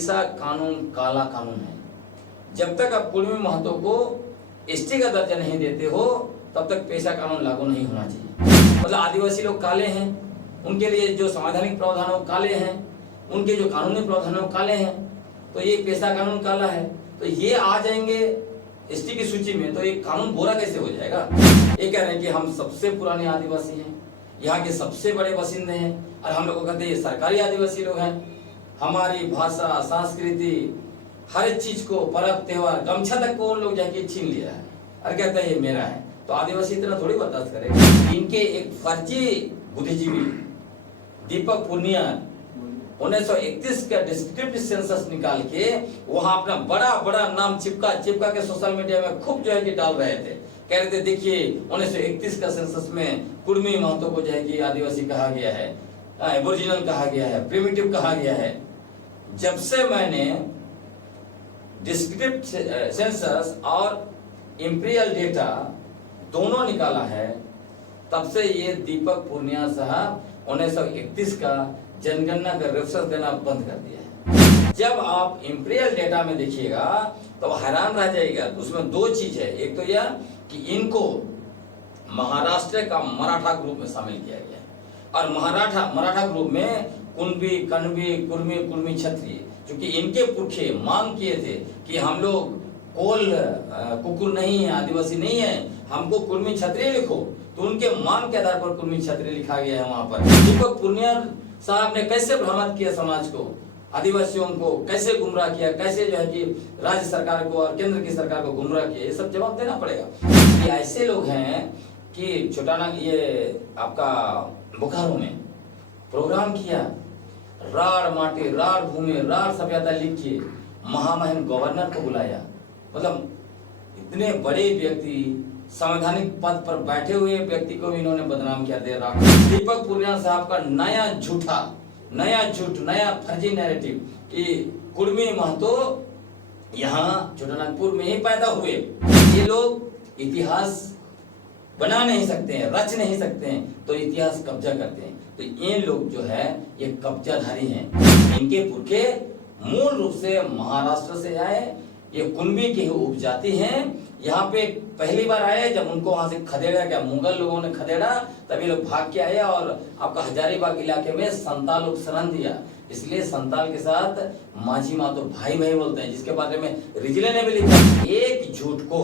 पैसा कानून काला कानून है। जब तक आप कुर्मी महतो को एसटी का दर्जा नहीं देते हो तब तक पैसा कानून लागू नहीं होना चाहिए। मतलब आदिवासी लोग काले हैं, उनके लिए जो संवैधानिक प्रावधान है वो काले हैं, उनके जो कानूनी प्रावधान है वो काले हैं, तो ये पैसा कानून काला है। तो ये आ जाएंगे एसटी की सूची में तो ये कानून गोरा कैसे हो जाएगा। ये कह रहे हैं कि हम सबसे पुराने आदिवासी हैं, यहाँ के सबसे बड़े बासिंदे हैं, और हम लोग को कहते हैं सरकारी आदिवासी लोग हैं। हमारी भाषा, संस्कृति, हर एक चीज को, पर्व त्योहार, गमछा तक को उन लोग जाके छीन लिया है और कहते हैं ये मेरा है। तो आदिवासी इतना थोड़ी बर्दाश्त करेगा। इनके एक फर्जी बुद्धिजीवी दीपक पुनिया 1931 का डिस्क्रिप्टिव सेंसस निकाल के वहां अपना बड़ा बड़ा नाम चिपका के सोशल मीडिया में खूब जो है कि डाल रहे थे। कह रहे थे देखिए 1931 का सेंसस में कुर्मी महतो को जो है कि आदिवासी कहा गया है, एबोरिजिनल कहा गया है, प्रिमिटिव कहा गया है। जब से मैंने डिस्क्रिप्टिव सेंसस और इंपीरियल डेटा दोनों निकाला है, तब से ये दीपक पूर्णिया साहब 1931 का जनगणना का रेफरेंस देना बंद कर दिया है। जब आप इंपीरियल डेटा में देखिएगा तो हैरान रह जाएगा। उसमें दो चीज है, एक तो यह कि इनको महाराष्ट्र का मराठा ग्रुप में शामिल किया गया है, और मराठा ग्रुप में कुणबी, कणबी, कुर्मी, क्षत्रिय, क्योंकि इनके पुरखे मांग किए थे कि हम लोग कोल कुकुर नहीं है, आदिवासी नहीं है, हमको कुर्मी क्षत्रिय लिखो। तो उनके मांग के आधार पर कुर्मी क्षत्रिय लिखा गया है वहां पर। दीपक पुनिया साहब ने कैसे भ्रमित किया समाज को, आदिवासियों को कैसे गुमराह किया, कैसे जो है कि राज्य सरकार को और केंद्र की सरकार को गुमराह किया, ये सब जवाब देना पड़ेगा। ये ऐसे लोग हैं कि छोटाना ये आपका बोकारो में प्रोग्राम किया, राड़ माटी, राड़ भूमि, राड़ सभ्यता लिख के महामहिम गवर्नर को बुलाया। मतलब इतने बड़े व्यक्ति, संवैधानिक पद पर बैठे हुए व्यक्ति को भी इन्होंने बदनाम किया दे रहा। दीपक पुनिया साहब का नया फर्जी नैरेटिव कि कुर्मी महतो यहाँ छोटानागपुर में ही पैदा हुए। ये लोग इतिहास बना नहीं सकते हैं, रच नहीं सकते हैं, तो इतिहास कब्जा करते हैं। तो ये लोग जो है ये कब्जाधारी हैं। इनके पुरखे मूल रूप से महाराष्ट्र से आए, ये कुणबी के उपजाति हैं। यहाँ पे पहली बार आए जब उनको वहां से खदेड़ा गया, मुगल लोगों ने खदेड़ा, तभी लोग भाग के आए और आपका हजारीबाग इलाके में संताल लोग शरण दिया। इसलिए संताल के साथ माझी मातो भाई बोलते हैं, जिसके बारे में रिजले ने भी लिखा। एक झूठ को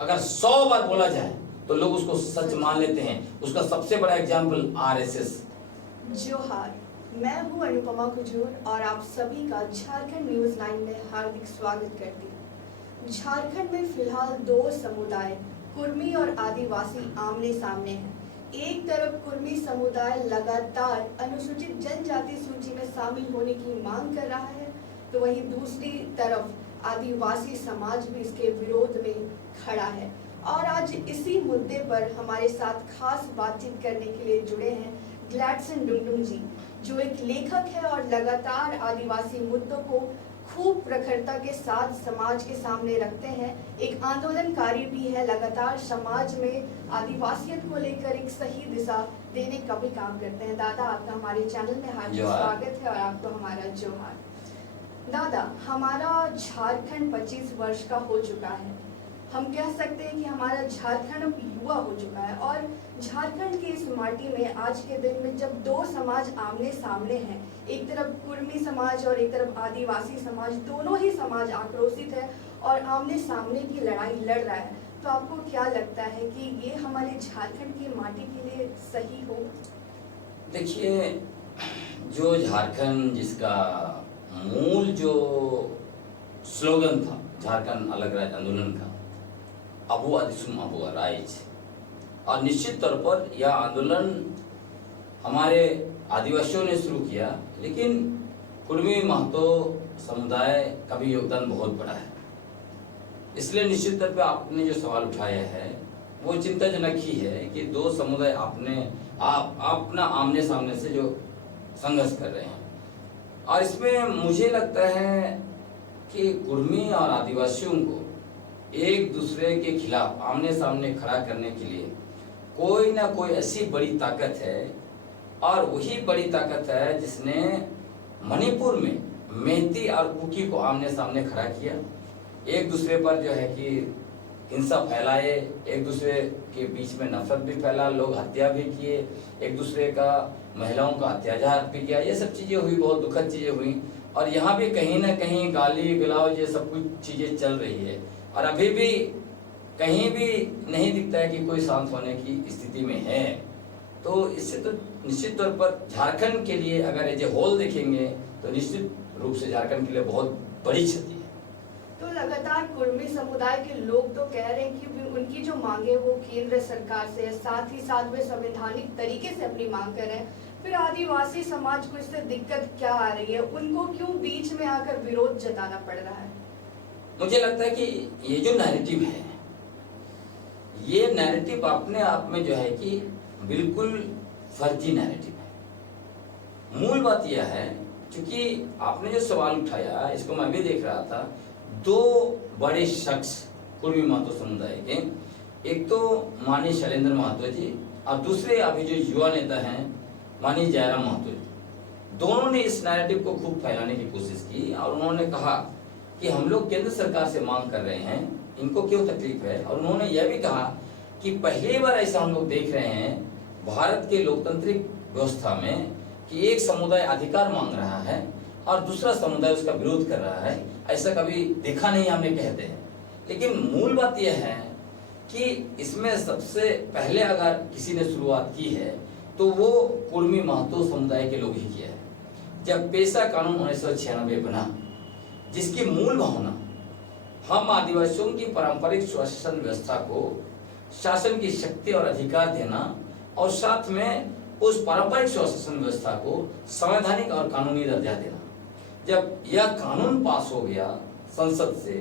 अगर 100 बार बोला जाए तो लोग उसको सच मान लेते हैं। उसका सबसे बड़ा एग्जाम्पल RSS। जोहार, मैं हूं अनुपमा कुजूर और आप सभी का झारखंड न्यूज 9 में हार्दिक स्वागत करती हूँ। झारखंड में फिलहाल दो समुदाय कुर्मी और आदिवासी आमने सामने हैं। एक तरफ कुर्मी समुदाय लगातार अनुसूचित जनजाति सूची में शामिल होने की मांग कर रहा है, तो वहीं दूसरी तरफ आदिवासी समाज भी इसके विरोध में खड़ा है। और आज इसी मुद्दे पर हमारे साथ खास बातचीत करने के लिए जुड़े हैं ग्लैडसन डुंगडुंग जी, जो एक लेखक है और लगातार आदिवासी मुद्दों को खूब प्रखरता के साथ समाज के सामने रखते हैं। एक आंदोलनकारी भी है, लगातार समाज में आदिवासियत को लेकर एक सही दिशा देने का भी काम करते हैं। दादा, आपका हमारे चैनल में हार्दिक स्वागत है और आपको हमारा जोहार। दादा, हमारा झारखंड 25 वर्ष का हो चुका है। हम कह सकते हैं कि हमारा झारखंड अब युवा हो चुका है, और झारखंड की इस माटी में आज के दिन में जब दो समाज आमने सामने हैं, एक तरफ कुर्मी समाज और एक तरफ आदिवासी समाज, दोनों ही समाज आक्रोशित है और आमने सामने की लड़ाई लड़ रहा है, तो आपको क्या लगता है कि ये हमारे झारखंड की माटी के लिए सही हो? देखिए, जो झारखंड जिसका मूल जो स्लोगन था झारखंड अलग राज्य आंदोलन का, अबुआ दिसुम अबुआ राइज, और निश्चित तौर पर यह आंदोलन हमारे आदिवासियों ने शुरू किया, लेकिन कुर्मी महतो समुदाय का भी योगदान बहुत बड़ा है। इसलिए निश्चित तौर पर आपने जो सवाल उठाया है वो चिंताजनक ही है कि दो समुदाय अपना आमने सामने से जो संघर्ष कर रहे हैं, और इसमें मुझे लगता है कि कुर्मी और आदिवासियों को एक दूसरे के खिलाफ आमने सामने खड़ा करने के लिए कोई ना कोई ऐसी बड़ी ताकत है, और वही बड़ी ताकत है जिसने मणिपुर में राजनीति और कुकी को आमने सामने खड़ा किया, एक दूसरे पर जो है कि हिंसा फैलाए, एक दूसरे के बीच में नफरत भी फैला, लोग हत्या भी किए, एक दूसरे का महिलाओं का अत्याचार भी किया। ये सब चीजें हुई, बहुत दुखद चीजें हुई। और यहाँ भी कहीं ना कहीं गाली गलौज ये सब कुछ चीजें चल रही है, और अभी भी कहीं भी नहीं दिखता है कि कोई शांत होने की स्थिति में है। तो इससे तो निश्चित तौर पर झारखंड के लिए अगर एज ए होल देखेंगे तो निश्चित रूप से झारखंड के लिए बहुत बड़ी क्षति है। तो लगातार कुर्मी समुदाय के लोग तो कह रहे हैं कि उनकी जो मांगे वो केंद्र सरकार से है, साथ ही साथ वे संवैधानिक तरीके से अपनी मांग कर रहे हैं। फिर आदिवासी समाज को इससे दिक्कत क्या आ रही है, उनको क्यों बीच में आकर विरोध जताना पड़ रहा है? मुझे लगता है कि ये जो नैरेटिव है, ये नैरेटिव अपने आप में जो है कि बिल्कुल फर्जी नैरेटिव है। मूल बात यह है, क्योंकि आपने जो सवाल उठाया इसको मैं भी देख रहा था, दो बड़े शख्स कुर्मी महतो समुदाय के, एक तो माननीय शैलेंद्र महतो जी और दूसरे अभी जो युवा नेता हैं माननीय जयराम महतो जी। दोनों ने इस नैरेटिव को खूब फैलाने की कोशिश की और उन्होंने कहा कि हम लोग केंद्र सरकार से मांग कर रहे हैं, इनको क्यों तकलीफ है। और उन्होंने यह भी कहा कि पहली बार ऐसा हम लोग देख रहे हैं भारत के लोकतांत्रिक व्यवस्था में कि एक समुदाय अधिकार मांग रहा है और दूसरा समुदाय उसका विरोध कर रहा है। ऐसा कभी देखा नहीं, हमने कहते हैं। लेकिन मूल बात यह है कि इसमें सबसे पहले अगर किसी ने शुरुआत की है तो वो कुर्मी महतो समुदाय के लोग ही किया है। जब पेशा कानून 1996 बना, जिसकी मूल भावना हम आदिवासियों की पारंपरिक शासन व्यवस्था को शासन की शक्ति और अधिकार देना और साथ में उस पारंपरिक शासन व्यवस्था को संवैधानिक और कानूनी दर्जा देना, जब यह कानून पास हो गया संसद से,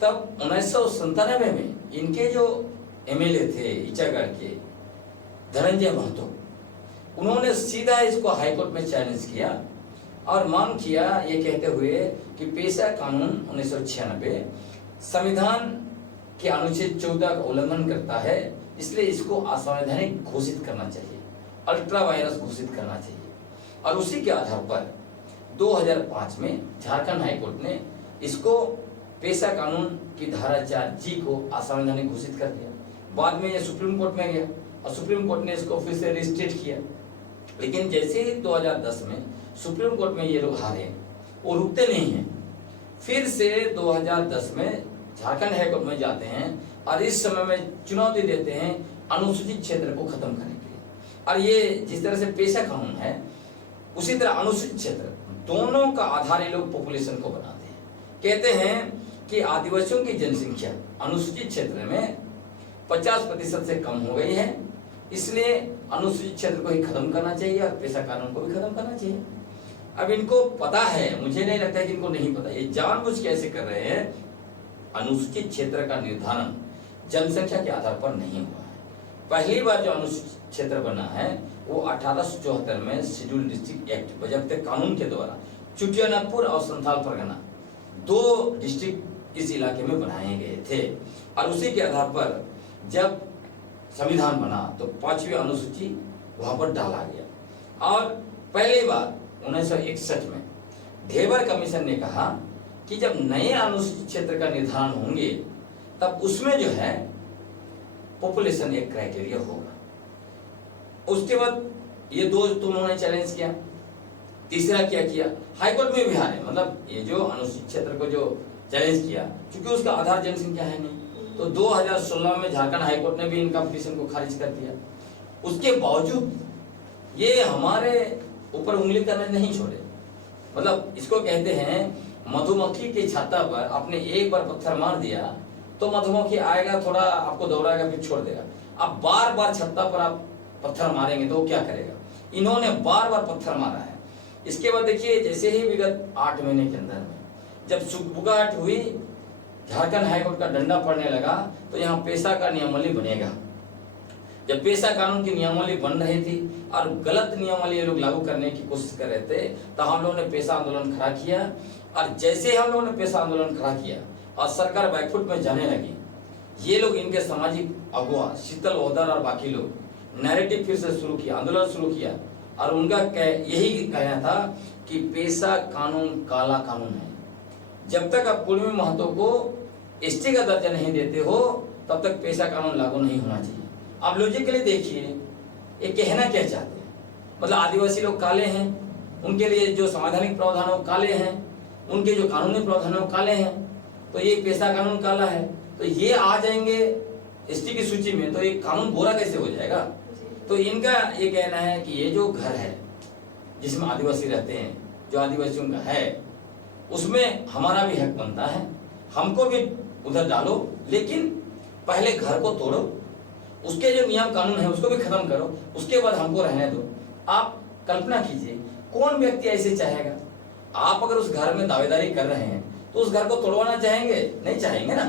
तब 1997 में इनके जो एमएलए थे ईचागढ़ के धनंजय महतो, उन्होंने सीधा इसको हाईकोर्ट में चैलेंज किया और मांग किया ये कहते हुए कि पेशा कानून 1996 संविधान के अनुच्छेद 14 का उल्लंघन करता है, इसलिए इसको असंवैधानिक घोषित करना चाहिए, अल्ट्रा वायरस घोषित करना चाहिए। और उसी के आधार पर 2005 में झारखंड हाईकोर्ट ने इसको पेशा कानून की धारा 4G को असंवैधानिक घोषित कर दिया। बाद में ये सुप्रीम कोर्ट में गया और सुप्रीम कोर्ट ने इसको फिर से रिस्टेट किया। लेकिन जैसे ही 2010 में सुप्रीम कोर्ट में ये लोग हारे, वो रुकते नहीं हैं, फिर से 2010 में झारखंड हाईकोर्ट में जाते हैं और इस समय में चुनौती देते हैं अनुसूचित क्षेत्र को खत्म करने के लिए। और ये जिस तरह से पेशा कानून है, उसी तरह अनुसूचित क्षेत्र, दोनों का आधार ये लोग पॉपुलेशन को बनाते हैं। कहते हैं कि आदिवासियों की जनसंख्या अनुसूचित क्षेत्र में 50% से कम हो गई है, इसलिए अनुसूचित क्षेत्र को ही खत्म करना चाहिए और पेशा कानून को भी खत्म करना चाहिए। अब इनको पता है, मुझे नहीं लगता है कि इनको नहीं पता, ये जानबूझ के ऐसे कर रहे हैं। अनुसूचित क्षेत्र का निर्धारण जनसंख्या के आधार पर नहीं हुआ है। पहली बार जो अनुसूचित क्षेत्र बना है वो 1874 में शेड्यूल डिस्ट्रिक्ट एक्ट बजबते कानून के द्वारा चुटिया नागपुर और संथाल परगना 2 डिस्ट्रिक्ट इस इलाके में बनाए गए थे। और उसी के आधार पर जब संविधान बना तो 5वीं अनुसूची वहां पर डाला गया। और पहली बार 1961 में ढेबर कमीशन ने कहा कि जब नए अनुसूचित क्षेत्र का निर्धारण होंगे तब उसमें जो है पॉपुलेशन एक क्राइटेरिया होगा। उसके बाद ये 2 तो उन्होंने चैलेंज किया। तीसरा क्या किया, हाईकोर्ट में भी हारे। मतलब ये जो अनुसूचित क्षेत्र को जो चैलेंज किया, क्योंकि उसका आधार जनसंख्या है नहीं, तो 2016 में झारखंड हाईकोर्ट ने भी इनका पिटीशन को खारिज कर दिया। उसके बावजूद ये हमारे ऊपर उंगली करने नहीं छोड़े। मतलब इसको कहते हैं मधुमक्खी की छाता पर आपने एक बार पत्थर मार दिया तो मधुमक्खी आएगा, थोड़ा आपको दौड़ाएगा, फिर छोड़ देगा। अब बार बार छत्ता पर आप पत्थर मारेंगे तो वो क्या करेगा। इन्होंने बार बार पत्थर मारा है। इसके बाद देखिए, जैसे ही विगत 8 महीने के अंदर में जब सुगबुगाहट हुई, झारखंड हाईकोर्ट का डंडा पड़ने लगा, तो यहाँ पेशा का नियमावली बनेगा। जब पेशा कानून की नियमावली बन रही थी और गलत नियमावली ये लोग लागू करने की कोशिश कर रहे थे, तो हम लोगों ने पेशा आंदोलन खड़ा किया। और जैसे हम लोगों ने पेशा आंदोलन खड़ा किया और सरकार बैकफुट में जाने लगी, ये लोग, इनके सामाजिक अगुवा शीतल ओहदार और बाकी लोग नैरेटिव फिर से शुरू किया, आंदोलन शुरू किया। और उनका यही कहना था कि पेशा कानून काला कानून है। जब तक आप कुर्मी महतो को एसटी का दर्जा नहीं देते हो तब तक पेशा कानून लागू नहीं होना चाहिए। आप लॉजिकली देखिए ये कहना क्या चाहते हैं, मतलब आदिवासी लोग काले हैं, उनके लिए जो संवैधानिक प्रावधान है वो काले हैं, उनके जो कानूनी प्रावधान है वो काले हैं, तो ये पेशा कानून काला है, तो ये आ जाएंगे एसटी की सूची में, तो ये कानून बुरा कैसे हो जाएगा। तो इनका ये कहना है कि ये जो घर है जिसमें आदिवासी रहते हैं, जो आदिवासियों का है, उसमें हमारा भी हक बनता है, हमको भी उधर डालो, लेकिन पहले घर को तोड़ो, उसके जो नियम कानून है उसको भी खत्म करो, उसके बाद हमको रहने दो। आप कल्पना कीजिए कौन व्यक्ति ऐसे चाहेगा। आप अगर उस घर में दावेदारी कर रहे हैं तो उस घर को तोड़वाना चाहेंगे? नहीं चाहेंगे ना।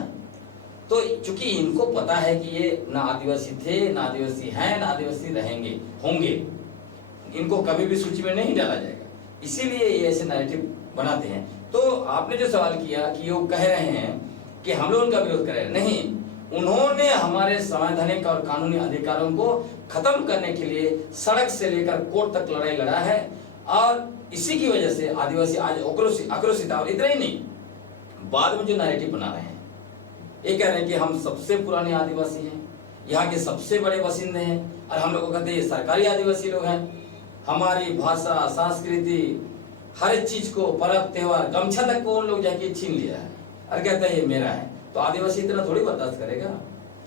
तो चूंकि इनको पता है कि ये ना आदिवासी थे, ना आदिवासी हैं, ना आदिवासी रहेंगे होंगे, इनको कभी भी सूची में नहीं डाला जाएगा, इसीलिए ये ऐसे नैरेटिव बनाते हैं। तो आपने जो सवाल किया कि वो कह रहे हैं कि हम लोग उनका विरोध कर रहे हैं, नहीं, उन्होंने हमारे संवैधानिक और कानूनी अधिकारों को खत्म करने के लिए सड़क से लेकर कोर्ट तक लड़ाई लड़ा है, और इसी की वजह से आदिवासी आज आक्रोशित। और इतना ही नहीं, बाद में जो नैरेटिव बना रहे हैं, ये कह रहे हैं कि हम सबसे पुराने आदिवासी हैं, यहाँ के सबसे बड़े बासिंदे हैं, और हम लोग को कहते हैं सरकारी आदिवासी लोग हैं, हमारी भाषा, संस्कृति, हर एक चीज को, पर्व त्योहार, गमछा तक को उन लोग जाके छीन लिया है और कहते हैं ये मेरा है। तो आदिवासी इतना थोड़ी बर्दाश्त करेगा।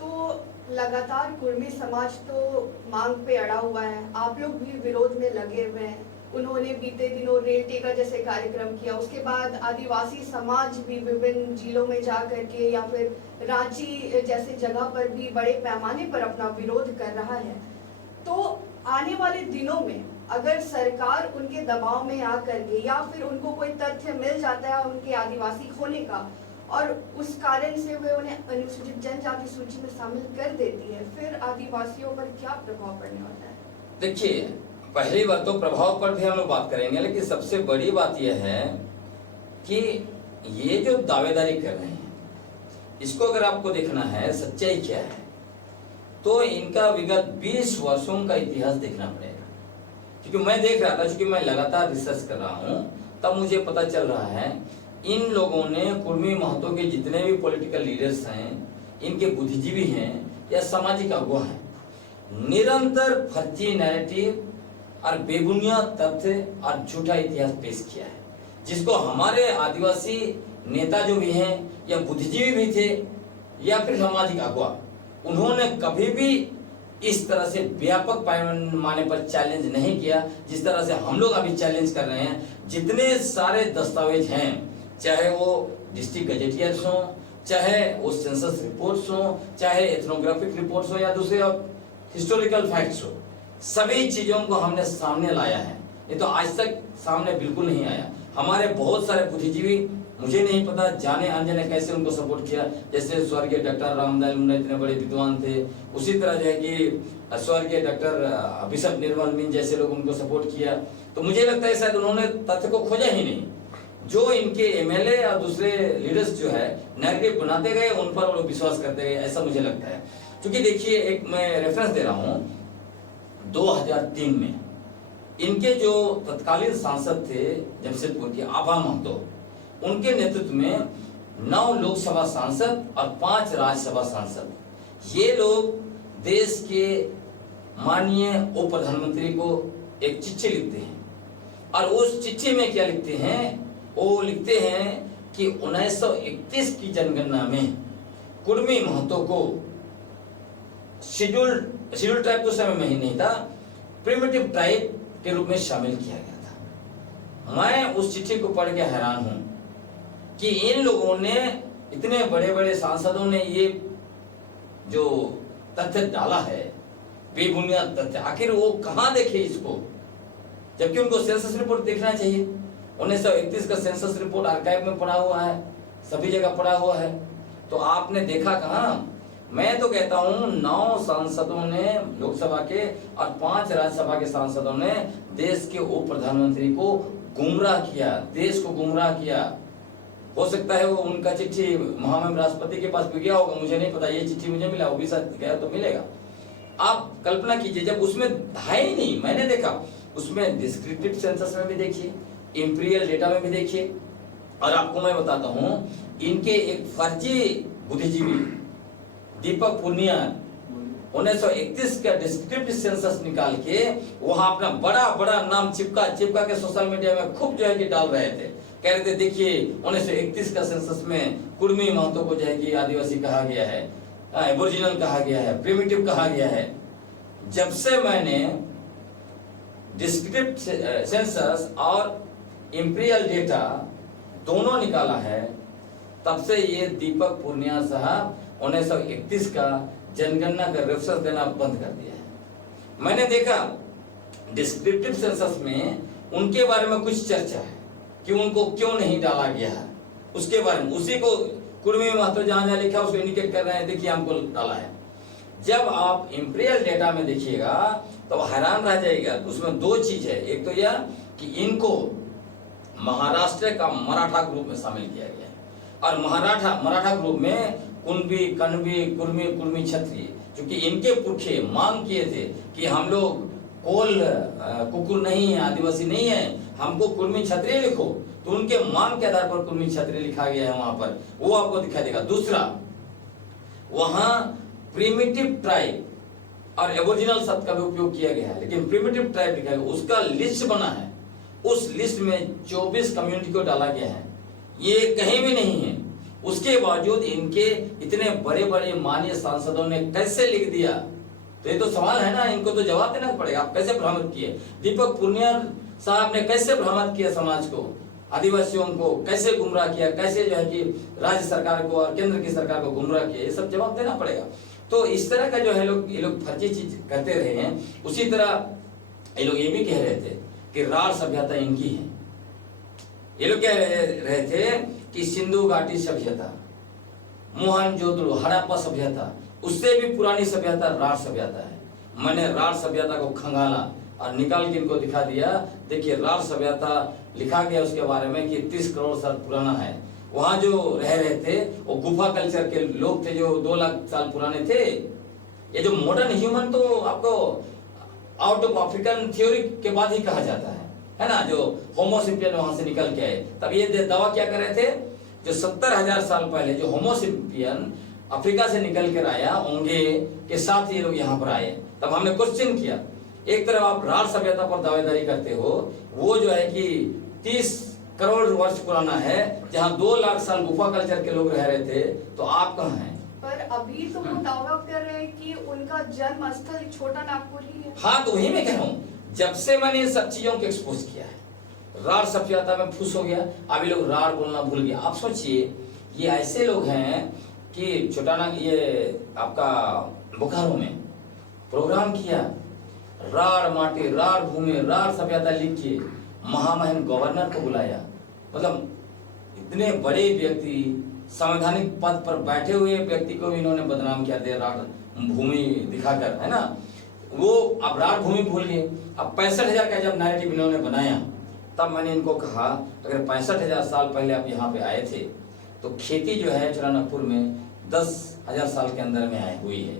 तो लगातार कुर्मी समाज तो मांग पे अड़ा हुआ है, आप लोग भी विरोध में लगे हुए हैं। उन्होंने बीते दिनों रेल टेका जैसे कार्यक्रम किया, उसके बाद आदिवासी समाज भी विभिन्न जिलों में जा करके या फिर रांची जैसे जगह पर भी बड़े पैमाने पर अपना विरोध कर रहा है। तो आने वाले दिनों में अगर सरकार उनके दबाव में आकर के या फिर उनको कोई तथ्य मिल जाता है उनके आदिवासी होने का, और उस कारण से वे उन्हें अनुसूचित जनजाति सूची में शामिल कर देती है, फिर आदिवासियों पर क्या प्रभाव पड़ने वाला है? देखिए, पहली बात तो प्रभाव पर भी हम लोग बात करेंगे, लेकिन सबसे बड़ी बात यह है कि ये जो दावेदारी कर रहे हैं, इसको अगर आपको देखना है सच्चाई क्या है, तो इनका विगत 20 वर्षों का इतिहास देखना पड़ेगा। क्योंकि मैं देख रहा था, क्योंकि मैं लगातार रिसर्च कर रहा हूं, तब मुझे पता चल रहा है इन लोगों ने कुर्मी महतो के जितने भी पॉलिटिकल लीडर्स हैं, इनके बुद्धिजीवी हैं या सामाजिक अगुवा हैं, निरंतर फर्जी नैरेटिव और बेबुनियाद तथ्य और झूठा इतिहास पेश किया है, जिसको हमारे आदिवासी नेता जो भी हैं या बुद्धिजीवी भी थे या फिर सामाजिक अगुवा, उन्होंने कभी भी इस तरह से व्यापक पैमाने पर चैलेंज नहीं किया जिस तरह से हम लोग अभी चैलेंज कर रहे हैं। जितने सारे दस्तावेज हैं, चाहे वो डिस्ट्रिक्ट गजेटियर्स हो, चाहे वो सेंसस रिपोर्ट्स हो, चाहे एथनोग्राफिक रिपोर्ट्स हो या दूसरे हिस्टोरिकल फैक्ट्स हो, सभी चीजों को हमने सामने लाया है। ये तो आज तक सामने बिल्कुल नहीं आया। हमारे बहुत सारे बुद्धिजीवी, मुझे नहीं पता जाने अनजाने कैसे उनको सपोर्ट किया, जैसे स्वर्गीय डॉक्टर रामदयाल मुंडा इतने बड़े विद्वान थे, उसी तरह जो है कि स्वर्गीय डॉक्टर बिशप निर्मल मीन जैसे लोग उनको सपोर्ट किया। तो मुझे लगता है शायद उन्होंने तथ्य को खोजा ही नहीं, जो इनके एमएलए और दूसरे लीडर्स जो है नैरेटिव बनाते गए, उन पर वो लोग विश्वास करते गए, ऐसा मुझे लगता है। क्योंकि देखिए, एक मैं रेफरेंस दे रहा हूँ, 2003 में इनके जो तत्कालीन सांसद थे जमशेदपुर के आभा महतो, उनके नेतृत्व में 9 लोकसभा सांसद और 5 राज्यसभा सांसद, ये लोग देश के माननीय उप प्रधानमंत्री को एक चिट्ठी लिखते हैं, और उस चिट्ठी में क्या लिखते हैं, वो लिखते हैं कि 1931 की जनगणना में कुर्मी महतो को शेड्यूल ट्राइब उस समय में ही नहीं था, प्रिमिटिव ट्राइब के रूप में शामिल किया गया था। मैं उस चिट्ठी को पढ़ के हैरान हूं कि इन लोगों ने, इतने बड़े बड़े सांसदों ने ये जो तथ्य डाला है, बेबुनियाद तथ्य, आखिर वो कहां देखे इसको, जबकि उनको सेंसस रिपोर्ट देखना चाहिए। 1931 का सेंसस रिपोर्ट आर्काइव में पड़ा हुआ है, सभी जगह पड़ा हुआ है, तो आपने देखा कहां? मैं तो कहता हूं 9 सांसदों ने लोकसभा के और 5 राज्यसभा के सांसदों ने देश के उप प्रधानमंत्री को गुमराह किया, देश को गुमराह किया। हो सकता है वो उनका चिट्ठी महामहिम राष्ट्रपति के पास भी गया होगा, मुझे नहीं पता, ये चिट्ठी मुझे मिला, वो भी शायद गया तो मिलेगा। आप कल्पना कीजिए, जब उसमें है ही नहीं, मैंने देखा उसमें डिस्क्रिप्टिव सेंसस में भी देखिए, इंपीरियल डेटा में भी देखिए। और आपको मैं बताता हूं, इनके एक फर्जी बुद्धिजीवी दीपक पूर्णिया 1931 का डिस्क्रिप्टिव सेंसस निकाल के वहां अपना बड़ा बड़ा नाम चिपका के सोशल मीडिया में खूब जो है कि डाल रहे थे। कह रहे थे देखिए 1931 का सेंसस में कुर्मी महतो को जो है कि आदिवासी कहा गया है, एबोरिजिनल कहा गया है, प्रिमिटिव कहा गया है। जब से मैंने डिस्क्रिप्टिव सेंसस और इंपीरियल डेटा दोनों निकाला है, तब से ये दीपक पूर्णिया साहब 1931 का जनगणना का रेफरेंस देना बंद कर दिया है। मैंने देखा डिस्क्रिप्टिव सेंसस में उनके बारे में कुछ चर्चा है कि उनको क्यों नहीं डाला गया है, उसके बारे में उसी को कुर्मी महतो जहां जहां लिखा उसको इंडिकेट कर रहे हैं, देखिए हमको डाला है। जब आप इंपीरियल डेटा में देखिएगा तो हैरान रह जाएगा। उसमें दो चीज है, एक तो यह कि इनको महाराष्ट्र का मराठा ग्रुप में शामिल किया गया है और मराठा ग्रुप में कुणबी, कणबी, कुर्मी, क्षत्रिय, क्योंकि इनके पुरखे मांग किए थे कि हम लोग कोल कुकुर नहीं है, आदिवासी नहीं है, हमको कुर्मी क्षत्रिय लिखो, तो उनके मांग के आधार पर कुर्मी क्षत्रिय लिखा गया है वहां पर, वो आपको दिखाई देगा। दूसरा, वहां प्रिमिटिव ट्राइब और एबोरिजिनल शब्द का भी उपयोग किया गया है, लेकिन प्रिमिटिव ट्राइब लिखा गया, उसका लिस्ट बना है। उस लिस्ट में 24 कम्युनिटी को डाला गया है, ये कहीं भी नहीं है। उसके बावजूद इनके इतने बड़े बड़े माननीय सांसदों ने कैसे लिख दिया, तो ये तो सवाल है ना, इनको तो जवाब देना पड़ेगा। आप कैसे भ्रमित किए? दीपक पूर्णिया साहब ने कैसे भ्रमित किया समाज को, आदिवासियों को कैसे गुमराह किया, कैसे जो है कि राज्य सरकार को और केंद्र की सरकार को गुमराह किया, ये सब जवाब देना पड़ेगा। तो इस तरह का जो है ये लोग फर्जी चीज करते रहे हैं। उसी तरह ये लोग ये भी कह रहे थे कि राढ़ सभ्यता इनकी है। ये लोग कह रहे थे कि सिंधु घाटी सभ्यता, मोहनजोदड़ो, हड़प्पा सभ्यता, उससे भी पुरानी सभ्यता राढ़ सभ्यता है। मैंने राढ़ सभ्यता को खंगाला और निकाल के इनको दिखा दिया। देखिए राढ़ सभ्यता लिखा गया उसके बारे में कि 30 करोड़ साल पुराना है। वहां जो रह रहे थे वो गुफा कल्चर के लोग थे जो 2 लाख साल पुराने थे। ये जो मॉडर्न ह्यूमन तो आपको आउट ऑफ अफ्रीकन थ्योरी के बाद ही कहा जाता है ना, जो होमोसेपियन वहां से निकल के आए। तब ये दावा क्या कर रहे थे, जो 70,000 साल पहले जो होमोसेपियन अफ्रीका से निकल कर आया ओंगे के साथ ये लोग यहाँ पर आए। तब हमने क्वेश्चन किया, एक तरफ आप राढ़ सभ्यता पर दावेदारी करते हो, वो जो है कि 30 करोड़ वर्ष पुराना है, जहाँ 2 लाख साल गुफा कल्चर के लोग रह रहे थे, तो आप कहाँ हैं? पर अभी तो वो दावा कर रहे हैं कि उनका जन्म स्थल छोटा नागपुर ही है। हाँ, तो वही मैं कह रहा हूँ, जब से मैंने इन सब चीजों को एक्सपोज किया है, राढ़ सभ्यता में फूस हो गया, अभी लोग राढ़ बोलना भूल गया। आप सोचिए, ये ऐसे लोग हैं कि छोटाना ये आपका बोकारो में प्रोग्राम किया, राढ़ माटी, राढ़ भूमि, राढ़ सभ्यता लिख के महामहिम गवर्नर को बुलाया। मतलब इतने बड़े व्यक्ति, संवैधानिक पद पर बैठे हुए व्यक्ति को भी इन्होंने बदनाम किया दे राढ़ भूमि दिखाकर, है ना। वो अब राढ़ भूमि भूल गए। अब 65,000 का जब नैरेटिव इन्होंने बनाया, तब मैंने इनको कहा अगर 65,000 साल पहले आप यहाँ पे आए थे तो खेती जो है चौरानागपुर में 10,000 साल के अंदर में आई हुई है,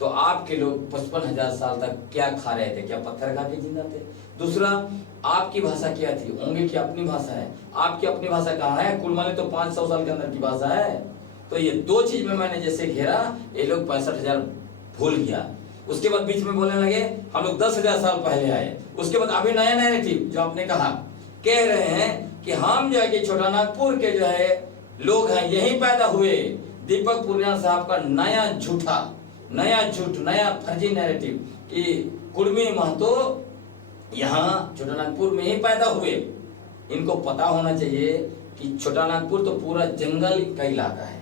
तो आपके लोग 55,000 साल तक क्या खा रहे थे? क्या पत्थर खा के जिंदा थे? दूसरा, आपकी भाषा क्या थी? ओंगे की अपनी भाषा है, आपकी अपनी भाषा कहाँ है? कुलमाली तो 500 साल के अंदर की भाषा है। तो ये दो चीज में मैंने जैसे घेरा, ये लोग 65,000 भूल गया। उसके बाद बीच में बोलने लगे हम लोग 10,000 साल पहले आए। उसके बाद अभी नया नैरेटिव जो आपने कहा, कह रहे हैं कि हम जो है कि छोटानागपुर के जो है लोग हैं, यहीं पैदा हुए। दीपक पूर्णिया साहब का नया झूठ, नया फर्जी नैरेटिव कि कुर्मी महतो यहाँ छोटानागपुर में ही पैदा हुए। इनको पता होना चाहिए कि छोटानागपुर तो पूरा जंगल का इलाका है,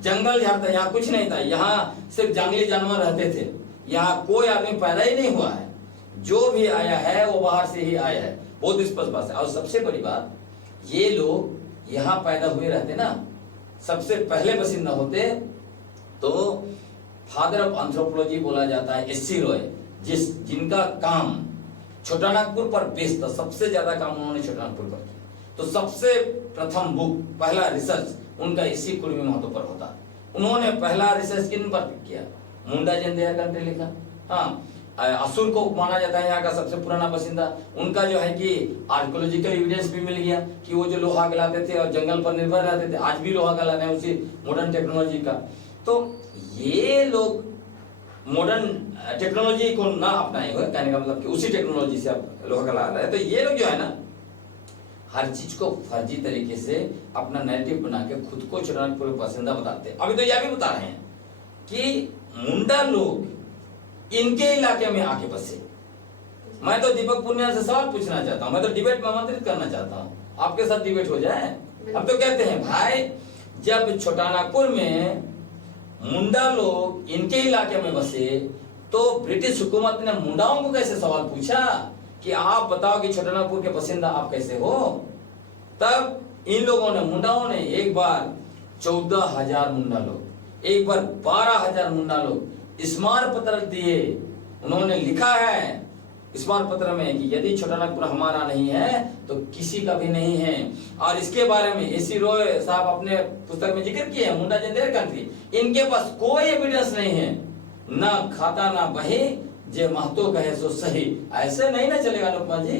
जंगल जहाँ था, यहाँ कुछ नहीं था, यहाँ सिर्फ जंगली जानवर रहते थे, यहाँ कोई आदमी पैदा ही नहीं हुआ है। जो भी आया है वो बाहर से ही आया है, बहुत स्पष्ट बात है। और सबसे बड़ी बात, ये लोग यहाँ पैदा हुए रहते ना, सबसे पहले बसिंदा होते, तो फादर ऑफ एंथ्रोपोलॉजी बोला जाता है एस.सी. रॉय, जिनका काम छोटानागपुर पर बेस्ड था, सबसे ज्यादा काम उन्होंने छोटानागपुर पर किया। तो सबसे प्रथम बुक, पहला रिसर्च उनका इसी कुर्मी महतो पर होता। उन्होंने पहला रिसर्च किन पर किया? मुंडा जन देयर कंट्री लिखा। हाँ, असुर को माना जाता है यहाँ का सबसे पुराना बासिंदा। उनका जो है कि आर्कोलॉजिकल एविडेंस भी मिल गया कि वो जो लोहा गलाते थे और जंगल पर निर्भर रहते थे, आज भी लोहा गला रहे हैं उसी मॉडर्न टेक्नोलॉजी का। तो ये लोग मॉडर्न टेक्नोलॉजी को ना अपनाए हुए, कहने का मतलब कि उसी टेक्नोलॉजी से आप लोहा गला रहे हैं। तो ये लोग जो है ना हर चीज को फर्जी तरीके से अपना नैरेटिव बना के खुद को चुनाव पूरे बासिंदा बताते हैं। अभी तो यह भी बता रहे हैं कि मुंडा लोग इनके इलाके में आके बसे। मैं तो दीपक पुनिया से सवाल पूछना चाहता हूं, मैं तो डिबेट में आमंत्रित करना चाहता हूं, आपके साथ डिबेट हो जाए। अब तो कहते हैं भाई जब छोटानागपुर में मुंडा लोग इनके इलाके में बसे तो ब्रिटिश हुकूमत ने मुंडाओं को कैसे सवाल पूछा कि आप बताओ कि छोटानागपुर के बासिंदा आप कैसे हो। तब इन लोगों ने, मुंडाओं ने एक बार 14,000 मुंडा लोग, एक बार 12,000 मुंडा लोग स्मार पत्र दिए। उन्होंने लिखा है स्मार पत्र में कि यदि छोटानागपुर हमारा नहीं है तो किसी का भी नहीं है। और इसके बारे में एसी रॉय साहब अपने पुस्तक में जिक्र किए हैं, मुंडा इन देयर कंट्री। इनके पास कोई एविडेंस नहीं है, ना खाता ना बही, जे महतो कहे सो सही। ऐसे नहीं ना चलेगा अनुपमा जी।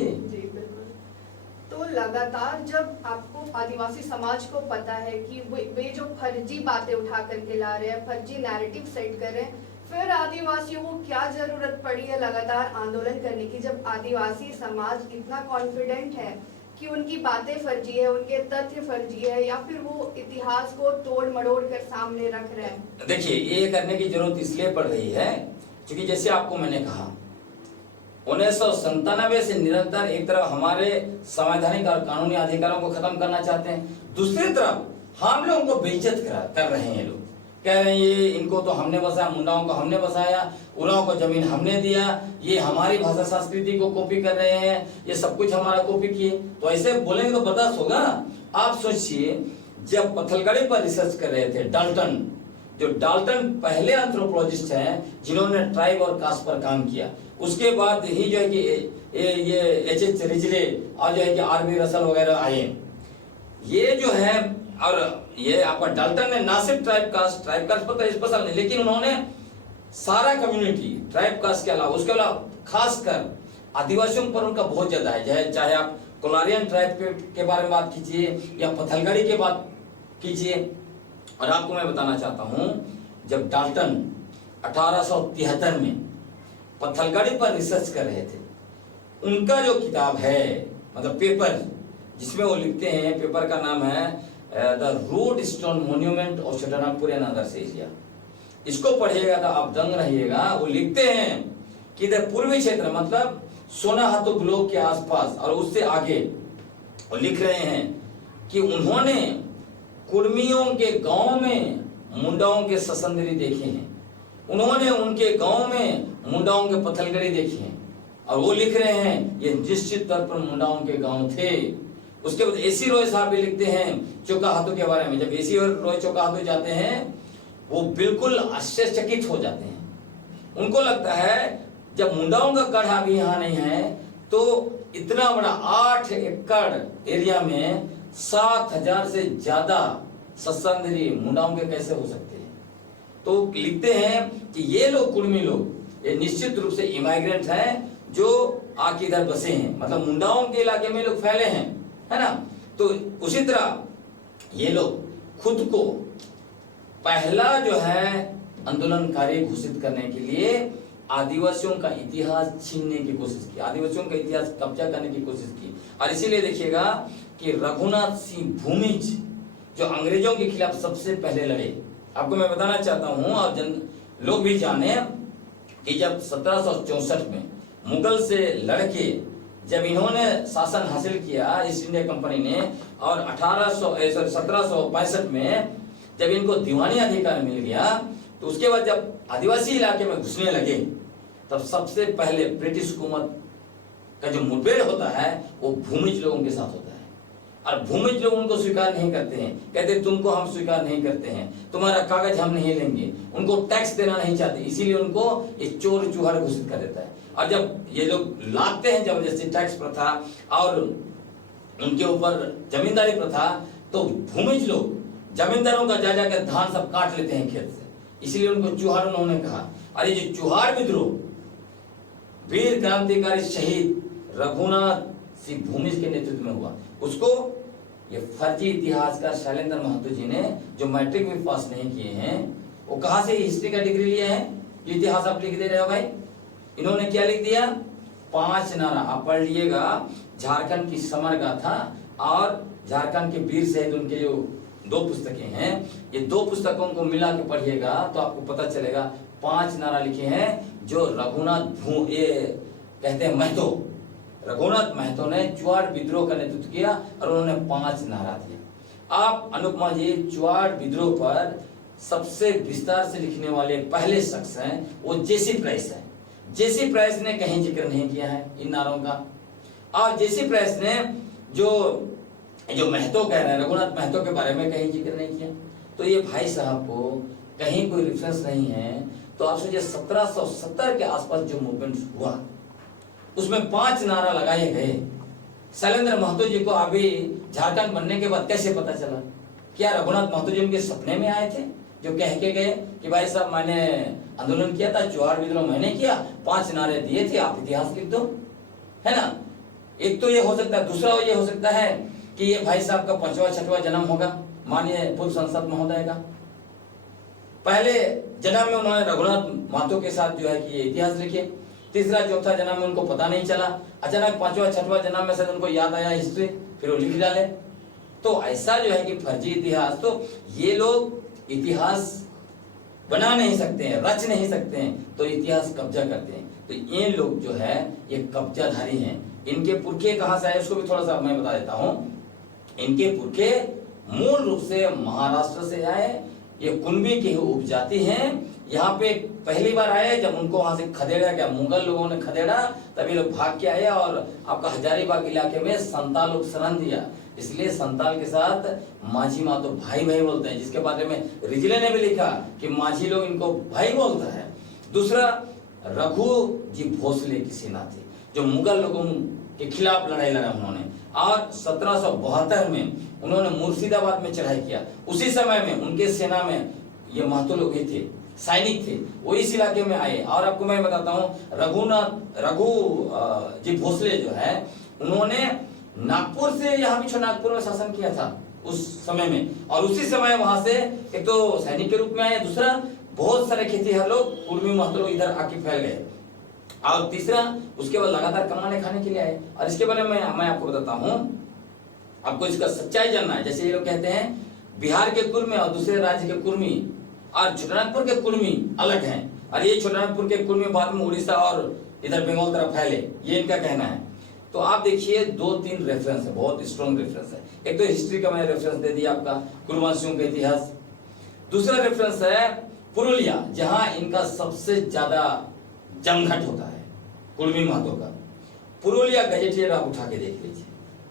तो लगातार जब आपको आदिवासी समाज को पता है कि वे जो फर्जी बातें उठा करके ला रहे हैं, फर्जी नैरेटिव सेट कर रहे हैं, फिर आदिवासियों को क्या जरूरत पड़ी है लगातार आंदोलन करने की, जब आदिवासी समाज इतना कॉन्फिडेंट है कि उनकी बातें फर्जी है, उनके तथ्य फर्जी है, या फिर वो इतिहास को तोड़ मरोड़ कर सामने रख रहे हैं। देखिए ये करने की जरूरत इसलिए पड़ रही है क्योंकि जैसे आपको मैंने कहा 1997 से निरंतर एक तरफ हमारे संवैधानिक और कानूनी अधिकारों को खत्म करना चाहते हैं, दूसरी तरफ हम लोगों को बेइज्जत कर रहे हैं। लोग कह रहे हैं ये इनको तो हमने बसाया, मुंडाओं को हमने बसाया, उराव को जमीन हमने दिया, ये हमारी भाषा संस्कृति को कॉपी कर रहे हैं, ये सब कुछ हमारा कॉपी किए। तो ऐसे बोलेंगे तो बर्दाश्त होगा? आप सोचिए जब पत्थलगड़ी पर रिसर्च कर रहे थे डाल्टन, जो डाल्टन पहले एंथ्रोपोलॉजिस्ट हैं जिन्होंने ट्राइब और कास्ट पर काम किया, उसके बाद ही जो है कि ये एच.एच. रिजले और जो है कि आर.बी. रसल वगैरह आए। ये जो है, और ये आपका डाल्टन ने ना सिर्फ ट्राइब कास्ट पर तो स्पेशल नहीं, लेकिन उन्होंने सारा कम्युनिटी ट्राइब कास्ट के अलावा, उसके अलावा खासकर आदिवासियों पर उनका बहुत ज्यादा है। चाहे आप कोलारियन ट्राइब के बारे में बात कीजिए या पत्थलगड़ी के बात कीजिए। और आपको मैं बताना चाहता हूं जब डाल्टन 1873 में पत्थलगड़ी पर रिसर्च कर रहे थे, उनका जो किताब है, मतलब पेपर जिसमें वो लिखते हैं, पेपर का नाम है the road stone monument of Chotanagpur and others area. इसको पढ़िएगा तो आप दंग रहिएगा। वो लिखते हैं कि इधर पूर्वी क्षेत्र मतलब सोनाहातु ब्लॉक के आसपास और उससे आगे वो लिख रहे हैं कि उन्होंने कुर्मियों के गांव में मुंडाओं के ससंदरी देखे हैं, उन्होंने उनके गांव में मुंडाओं के पत्थलगड़ी देखे हैं, और वो लिख रहे हैं ये निश्चित तौर पर मुंडाओं के गांव थे। उसके बाद एसी रॉय साहब भी लिखते हैं चौकाहातु के बारे में। जब एसी रॉय चौकाहातु जाते हैं वो बिल्कुल आश्चर्यचकित हो जाते हैं। उनको लगता है जब मुंडाओं का गढ़ अभी यहाँ नहीं है तो इतना बड़ा 8 एकड़ एरिया में 7,000 से ज्यादा सत्संगरी मुंडाओं के कैसे हो सकते हैं। तो लिखते हैं कि ये लोग कुर्मी लोग ये निश्चित रूप से इमाइग्रेंट हैं जो आके इधर बसे हैं, मतलब मुंडाओं के इलाके में लोग फैले हैं, है ना। तो उसी तरह ये लोग खुद को पहला जो है आंदोलनकारी घोषित करने के लिए आदिवासियों का इतिहास छीनने की कोशिश की, आदिवासियों का इतिहास कब्जा करने की कोशिश की। और इसीलिए देखिएगा कि रघुनाथ सिंह भूमिज जो अंग्रेजों के खिलाफ सबसे पहले लड़े, आपको मैं बताना चाहता हूं और लोग भी जाने कि जब 1764 में मुगल से लड़के जब इन्होंने शासन हासिल किया ईस्ट इंडिया कंपनी ने, और 1765 में जब इनको दीवानी अधिकार मिल गया, तो उसके बाद जब आदिवासी इलाके में घुसने लगे तब सबसे पहले ब्रिटिश हुकूमत का जो मुठभेड़ होता है वो भूमिज लोगों के साथ होता है। और भूमिज लोग उनको स्वीकार नहीं करते हैं, कहते तुमको हम स्वीकार नहीं करते हैं, तुम्हारा कागज हम नहीं लेंगे, उनको टैक्स देना नहीं चाहते, इसीलिए उनको ये चोर चूहार घोषित कर देता है। और जब ये लोग लाते हैं जबरदस्ती टैक्स प्रथा और उनके ऊपर जमींदारी प्रथा, तो भूमिज लोग जमींदारों का जा जाकर धान सब काट लेते हैं खेत से, इसीलिए उनको चूहार उन्होंने कहा। और ये जो चूहार विद्रोह वीर क्रांतिकारी शहीद रघुनाथ सिंह भूमिज के नेतृत्व में हुआ। उसको ये फर्जी इतिहासकार शैलेंद्र महतो जी ने, जो मैट्रिक भी पास नहीं किए हैं, वो कहां से हिस्ट्री का डिग्री लिया है? इतिहास आप लिख दे रहे हो भाई। इन्होंने क्या लिख दिया? 5 नारा। आप पढ़ लीजिएगा, झारखंड की समर गाथा और झारखंड के वीर शहीद, उनके जो 2 पुस्तकें हैं, ये 2 पुस्तकों को मिला के पढ़िएगा तो आपको पता चलेगा 5 नारा लिखे हैं जो ये कहते हैं महतो, रघुनाथ महतो ने चुआड़ विद्रोह का नेतृत्व किया और उन्होंने 5 नारा दिया। आप अनुपमा जी, चुआड़ विद्रोह पर सबसे विस्तार से लिखने वाले पहले शख्स हैं, वो जेसी प्राइस है। जेसी प्राइस ने कहीं जिक्र नहीं किया है इन नारों का। और जेसी प्राइस ने जो महतो कह रहे हैं, रघुनाथ महतो के बारे में कहीं जिक्र नहीं किया। तो ये भाई साहब को कहीं कोई रेफरेंस नहीं है। तो आप सोचिए 1770 के आसपास जो मूवमेंट हुआ उसमें 5 नारा लगाए गए। शैलेंद्र महतो जी को अभी झारखंड बनने के बाद कैसे पता चला? क्या रघुनाथ महतो जी उनके सपने में आए थे जो कह के गए कि भाई साहब मैंने आंदोलन किया था, चुआड़ विद्रोह मैंने किया, 5 नारे दिए थे, आप इतिहास लिख दो, है ना? एक तो ये हो सकता है। दूसरा ये हो सकता है कि ये भाई साहब का 5वां 6वां जन्म होगा, माननीय पूर्व सांसद महोदय का। पहले जन्म में उन्होंने रघुनाथ महतो के साथ जो है कि ये इतिहास लिखे। तीसरा चौथा जन्म में उनको पता नहीं चला, अचानक 5वां 6वां जन्म में से उनको याद आया हिस्ट्री, फिर वो लिख डाले। तो ऐसा जो है कि फर्जी इतिहास, तो ये लोग इतिहास बना नहीं सकते हैं, रच नहीं सकते हैं, तो इतिहास कब्जा करते हैं। तो ये लोग जो है ये कब्जाधारी हैं। इनके पुरखे कहां से आए उसको भी थोड़ा सा मैं बता देता हूं। इनके पुरखे मूल रूप से महाराष्ट्र से आए। ये कुंभी की उपजाति हैं। यहाँ पे पहली बार आए जब उनको वहां से खदेड़ा गया, मुगल लोगों ने खदेड़ा, तभी लोग भाग के आए और आपका हजारीबाग इलाके में संताल लोग शरण दिया। इसलिए संताल के साथ माझी मातो भाई भाई बोलते हैं, जिसके बारे में रिजले ने भी लिखा कि माझी लोग इनको भाई बोलता है। दूसरा, रघु जी भोसले की सेना थी जो मुगल लोगों के खिलाफ लड़ाई लड़ा उन्होंने, और 1772 में उन्होंने मुर्शिदाबाद में चढ़ाई किया। उसी समय में उनके सेना में ये महतो लोग ही थे, सैनिक थे, वो इस इलाके में आए। और आपको मैं बताता हूँ, रघु जी भोसले जो है उन्होंने नागपुर से, यहाँ भी नागपुर में शासन किया था उस समय में, और उसी समय वहां से एक तो सैनिक के रूप में आए, दूसरा बहुत सारे खेतीहर लोग, कुर्मी महतो लोग इधर आके फैल गए, और तीसरा उसके बाद लगातार कमाने खाने के लिए आए। और इसके बारे में मैं आपको बताता हूँ, आपको इसका सच्चाई जानना है। जैसे ये लोग कहते हैं बिहार के कुर्मी और दूसरे राज्य के कुर्मी और छोटानागपुर के कुर्मी अलग हैं, और ये छोटानागपुर के कुर्मी बाद में उड़ीसा और इधर बंगाल तरफ फैले, ये इनका कहना है। तो आप देखिए 2-3 रेफरेंस है, बहुत स्ट्रॉन्ग रेफरेंस है। एक तो हिस्ट्री का मैंने रेफरेंस दे दिया आपका, कुरुवंशियों का इतिहास। दूसरा रेफरेंस है पुरुलिया, जहां इनका सबसे ज्यादा जमघट होता है कुर्मी महतो का। पुरुलिया गजेटियर आप उठा के देख लीजिए,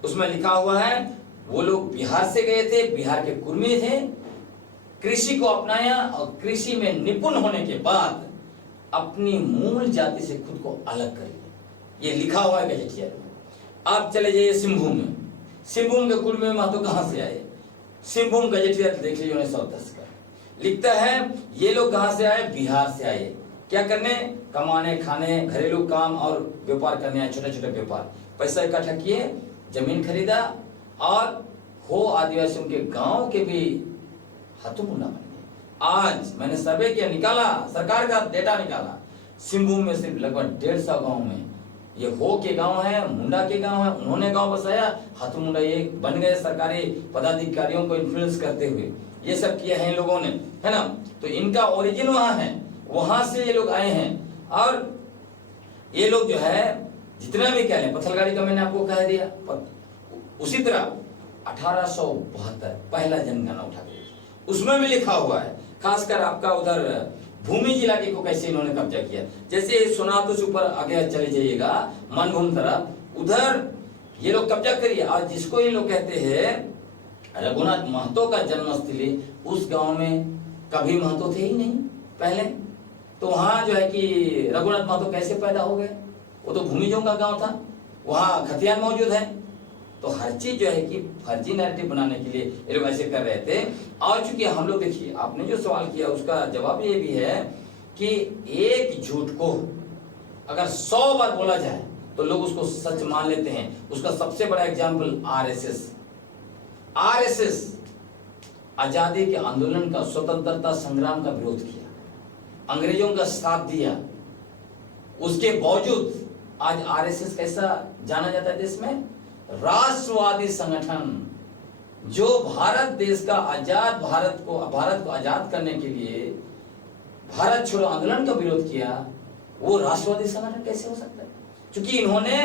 उसमें लिखा हुआ है वो लोग बिहार से गए थे, बिहार के कुर्मी थे, कृषि को अपनाया और कृषि में निपुण होने के बाद अपनी मूल जाति से खुद को अलग कर लिया। ये लिखा हुआ है गजेटियर में। आप चले जाइए सिंहभूम में, सिंहभूम के कुर्मी महतो कहां से आए? सिंहभूम गजेटियर देख लीजिए 1910 का, लिखता है ये लोग कहां से आए? बिहार से आए। क्या करने? कमाने खाने, घरेलू काम और व्यापार करने आए, छोटे छोटे व्यापार। पैसा इकट्ठा किए, जमीन खरीदा, और हो आदिवासियों के गांव के भी हाथों मुंडा बन गए। आज मैंने सर्वे किया, निकाला, सरकार का डेटा निकाला, सिंहभूम में सिर्फ लगभग 150 गांव में ये हो के गांव है, मुंडा के गांव है, उन्होंने गांव बसाया, हाथों मुंडा ये बन गए सरकारी पदाधिकारियों को इन्फ्लुएंस करते हुए। ये सब किया है इन लोगों ने, है ना? तो इनका ओरिजिन वहां है, वहां से ये लोग आए हैं। और ये लोग जो है जितना भी कह लें, पत्थलगाड़ी का मैंने आपको कह दिया, उसी तरह 1872 पहला जनगणना उठा के उसमें भी लिखा हुआ है, खासकर आपका उधर भूमि जिला को कैसे इन्होंने कब्जा किया। जैसे सोनातु से ऊपर आगे चले जाइएगा मनभूम तरफ, उधर ये लोग कब्जा करिए। और जिसको ये लोग कहते हैं रघुनाथ महतो का जन्मस्थली, उस गांव में कभी महतो थे ही नहीं पहले। तो वहां जो है कि रघुनाथ महतो कैसे पैदा हो गए? वो तो भूमिजों का गांव था, वहां खतियान मौजूद है। तो हर चीज जो है कि फर्जी नैरेटिव बनाने के लिए ये लोग ऐसे कर रहे थे। और चूंकि हम लोग, देखिए आपने जो सवाल किया उसका जवाब ये भी है कि एक झूठ को अगर 100 बार बोला जाए तो लोग उसको सच मान लेते हैं। उसका सबसे बड़ा एग्जाम्पल आरएसएस आजादी के आंदोलन का, स्वतंत्रता संग्राम का विरोध किया, अंग्रेजों का साथ दिया। उसके बावजूद आज आरएसएस कैसा जाना जाता है देश में? राष्ट्रवादी संगठन, जो भारत देश का भारत को आजाद करने के लिए भारत छोड़ो आंदोलन का विरोध किया, वो राष्ट्रवादी संगठन कैसे हो सकता है? क्योंकि इन्होंने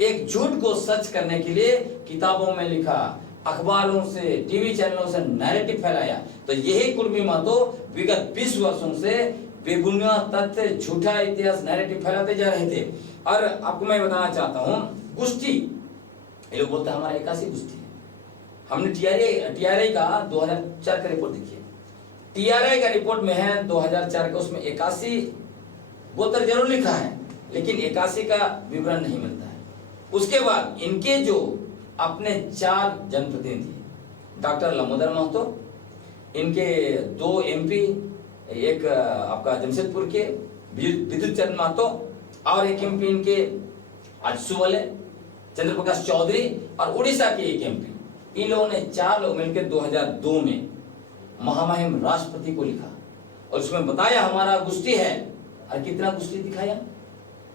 एक झूठ को सच करने के लिए किताबों में लिखा, अखबारों से, टीवी चैनलों से नैरेटिव फैलाया। तो यही कुर्मी महतो विगत 20 वर्षों से बेबुनियाद तथ्य, झूठा इतिहास, नैरेटिव फैलाते जा रहे थे। और आपको मैं बताना चाहता हूं, गुष्टी, ये लोग बोलते हैं हमारा 81 गुष्टी है। हमने टीआरआई का 2004 का रिपोर्ट देखिए, टीआरआई का रिपोर्ट में है 2004 का, उसमें 81 गोत्र जरूर लिखा है, लेकिन 81 का विवरण नहीं मिलता है। उसके बाद इनके जो अपने 4 जनप्रतिनिधि, डॉक्टर लमोदर महतो, इनके 2 एमपी, एक आपका जमशेदपुर के विद्युत चंद्र महतो, और एक एमपी इनके आजसू वाले चंद्र प्रकाश चौधरी, और उड़ीसा के एक एमपी। इन लोगों ने 4 लोग मिलकर 2002 में महामहिम राष्ट्रपति को लिखा और उसमें बताया हमारा गुष्टी है। और कितना गुष्टी दिखाया?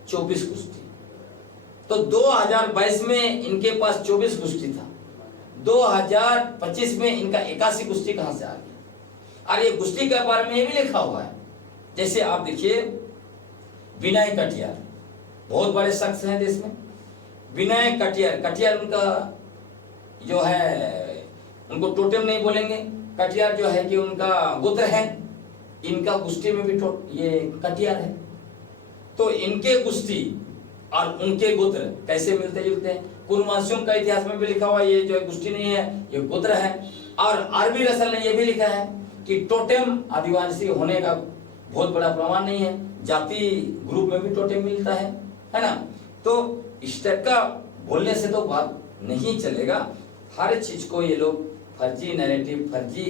24 गुष्टी। तो 2022 में इनके पास 24 गुष्टी था, 2025 में इनका 81 गुष्टी कहां से आ गया? और ये गुष्टी के बारे में ये भी लिखा हुआ है, जैसे आप देखिए विनय कटियार, बहुत बड़े शख्स हैं देश में। विनय कटियार उनका जो है, उनको टोटेम नहीं बोलेंगे, कटियार जो है कि उनका गोत्र है, इनका गुष्टी में भी ये कटियार है। तो इनके गुष्टी और उनके गोत्र कैसे मिलते जुलते हैं? कुर्मांसियों का इतिहास में भी लिखा हुआ, ये जो गुष्टी नहीं है, ये गोत्र है। और आरबी रसल ने यह भी लिखा है कि टोटेम आदिवासी होने का बहुत बड़ा प्रमाण नहीं है, जाति ग्रुप में भी टोटेम मिलता है ना। तो इस टाइप का बोलने से तो बात नहीं चलेगा। हर चीज को ये लोग फर्जी नैरेटिव, फर्जी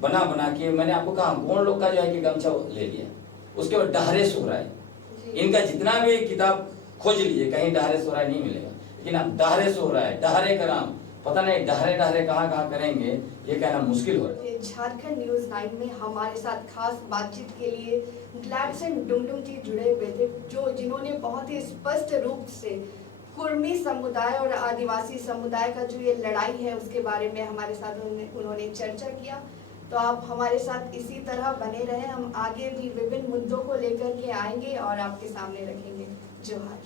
बना के, मैंने आपको कहा कौन लोग का जो है कि गमछा ले लिया, उसके बाद डहरे सोहराय, इनका जितना भी किताब खोज लीजिए, कहीं डहरे सोहराय नहीं मिलेगा। लेकिन आप डहरे सोहराय, डहरे का नाम पता नहीं, डहरे कहाँ करेंगे, ये कहना मुश्किल हो रहा है। झारखंड न्यूज 9 में हमारे साथ खास बातचीत के लिए ग्लैडसन डुंगडुंग जी जुड़े हुए थे, जिन्होंने बहुत ही स्पष्ट रूप से कुर्मी समुदाय और आदिवासी समुदाय का जो ये लड़ाई है उसके बारे में हमारे साथ उन्होंने चर्चा किया। तो आप हमारे साथ इसी तरह बने रहें, हम आगे भी विभिन्न मुद्दों को लेकर के आएंगे और आपके सामने रखेंगे। जोहार।